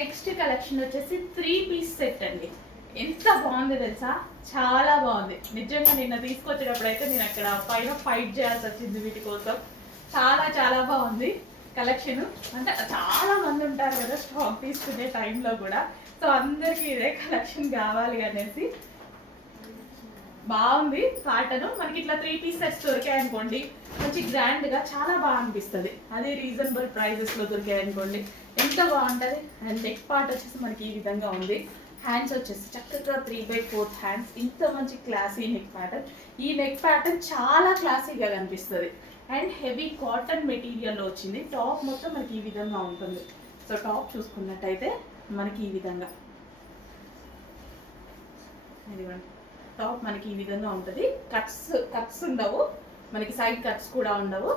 Next collection వచ్చేసి 3 piece set అండి. ఎంత బాగుంది తెలుసా, చాలా బాగుంది నిజంగా. నిన్న తీసుకొచ్చేటప్పుడు అయితే నేను అక్కడ పైన ఫైట్ చేయాల్సి వచ్చింది వీటి కోసం. చాలా చాలా బాగుంది కలెక్షన్. అంటే చాలా మంది ఉంటారు కదా స్టాక్ తీసుకునే టైంలో కూడా, సో అందరికీ ఇదే కలెక్షన్ కావాలి అనేసి. బాగుంది ప్యాటర్న్. మనకి ఇట్లా 3 పీస్ సెట్స్ దొరికాయి అనుకోండి, మంచి గ్రాండ్గా చాలా బాగా అనిపిస్తుంది. అది రీజనబుల్ ప్రైజెస్లో దొరికాయి అనుకోండి, ఎంత బాగుంటుంది. అండ్ నెక్ పార్ట్ వచ్చేసి మనకి ఈ విధంగా ఉంది. హ్యాండ్స్ వచ్చేసి చక్కగా 3/4 హ్యాండ్స్. ఇంత మంచి క్లాసీ నెక్ ప్యాటర్న్. ఈ నెక్ ప్యాటర్న్ చాలా క్లాసీగా కనిపిస్తుంది. అండ్ హెవీ కాటన్ మెటీరియల్లో వచ్చింది. టాప్ మొత్తం మనకి ఈ విధంగా ఉంటుంది. సో టాప్ చూసుకున్నట్టయితే మనకి ఈ విధంగా, ఇదిగోండి టాప్ మనకి ఈ విధంగా ఉంటుంది. కట్స్ ఉండవు మనకి, సైడ్ కట్స్ కూడా ఉండవు.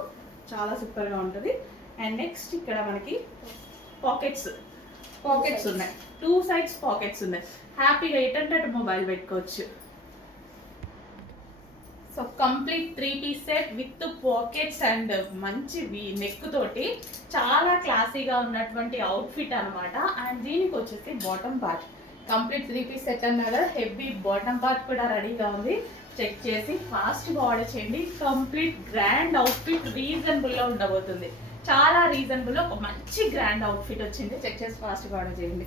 చాలా సూపర్గా ఉంటుంది. అండ్ నెక్స్ట్ ఇక్కడ మనకి పాకెట్స్ ఉన్నాయి. 2 సైడ్స్ పాకెట్స్ ఉన్నాయి. హ్యాపీగా ఎటంటే మొబైల్ పెట్టుకోవచ్చు. So complete 3 piece set with pockets and మంచి నెక్ తోటి చాలా క్లాసీగా ఉన్నటువంటి అవుట్ఫిట్ అనమాట. అండ్ దీనికి వచ్చేసి bottom part complete 3 piece set అన్నారు. హెవీ బాటమ్ పార్ట్ కూడా రెడీగా ఉంది. చెక్ చేసి ఫాస్ట్గా ఆర్డర్ చేయండి. కంప్లీట్ గ్రాండ్ అవుట్ఫిట్ రీజనబుల్లో ఉండబోతుంది. చాలా రీజనబుల్లో ఒక మంచి గ్రాండ్ అవుట్ఫిట్ వచ్చింది. చెక్ చేసి ఫాస్ట్గా ఆర్డర్ చేయండి.